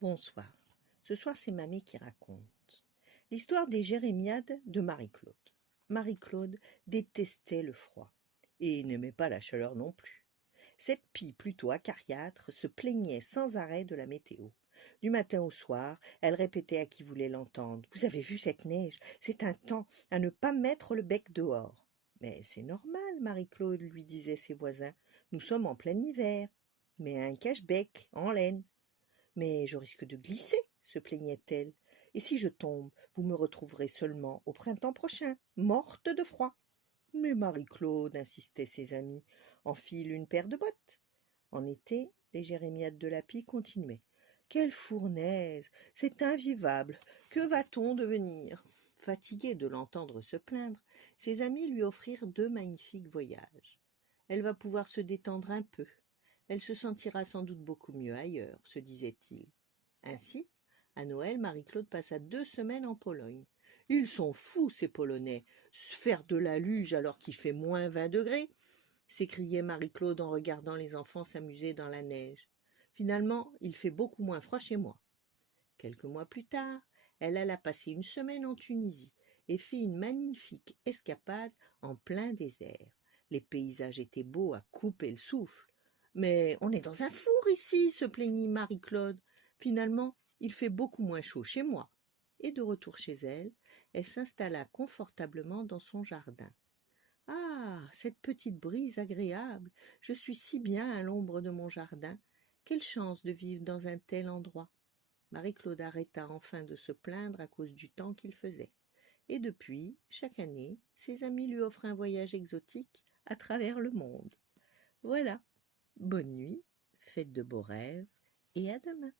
Bonsoir. Ce soir, c'est Mamie qui raconte l'histoire des jérémiades de Marie-Claude. Marie-Claude détestait le froid et n'aimait pas la chaleur non plus. Cette pie plutôt acariâtre se plaignait sans arrêt de la météo. Du matin au soir, elle répétait à qui voulait l'entendre: « Vous avez vu cette neige? C'est un temps à ne pas mettre le bec dehors. » « Mais c'est normal, Marie-Claude, lui disaient ses voisins. Nous sommes en plein hiver. Mais un cache-bec en laine. Mais je risque de glisser, se plaignait-elle. Et si je tombe, vous me retrouverez seulement au printemps prochain, morte de froid. Mais Marie-Claude, insistaient ses amis, enfile une paire de bottes. En été, les jérémiades de la pie continuaient. Quelle fournaise! C'est invivable! Que va-t-on devenir? Fatiguée de l'entendre se plaindre, ses amis lui offrirent 2 magnifiques voyages. Elle va pouvoir se détendre un peu. Elle se sentira sans doute beaucoup mieux ailleurs, se disait-il. Ainsi, à Noël, Marie-Claude passa 2 semaines en Pologne. Ils sont fous, ces Polonais, faire de la luge alors qu'il fait moins 20 degrés, s'écriait Marie-Claude en regardant les enfants s'amuser dans la neige. Finalement, il fait beaucoup moins froid chez moi. Quelques mois plus tard, elle alla passer 1 semaine en Tunisie et fit une magnifique escapade en plein désert. Les paysages étaient beaux à couper le souffle. Mais on est dans un four ici, se plaignit Marie-Claude. Finalement, il fait beaucoup moins chaud chez moi. Et de retour chez elle, elle s'installa confortablement dans son jardin. Ah, cette petite brise agréable! Je suis si bien à l'ombre de mon jardin. Quelle chance de vivre dans un tel endroit! Marie-Claude arrêta enfin de se plaindre à cause du temps qu'il faisait. Et depuis, chaque année, ses amis lui offrent un voyage exotique à travers le monde. Voilà. Bonne nuit, faites de beaux rêves et à demain.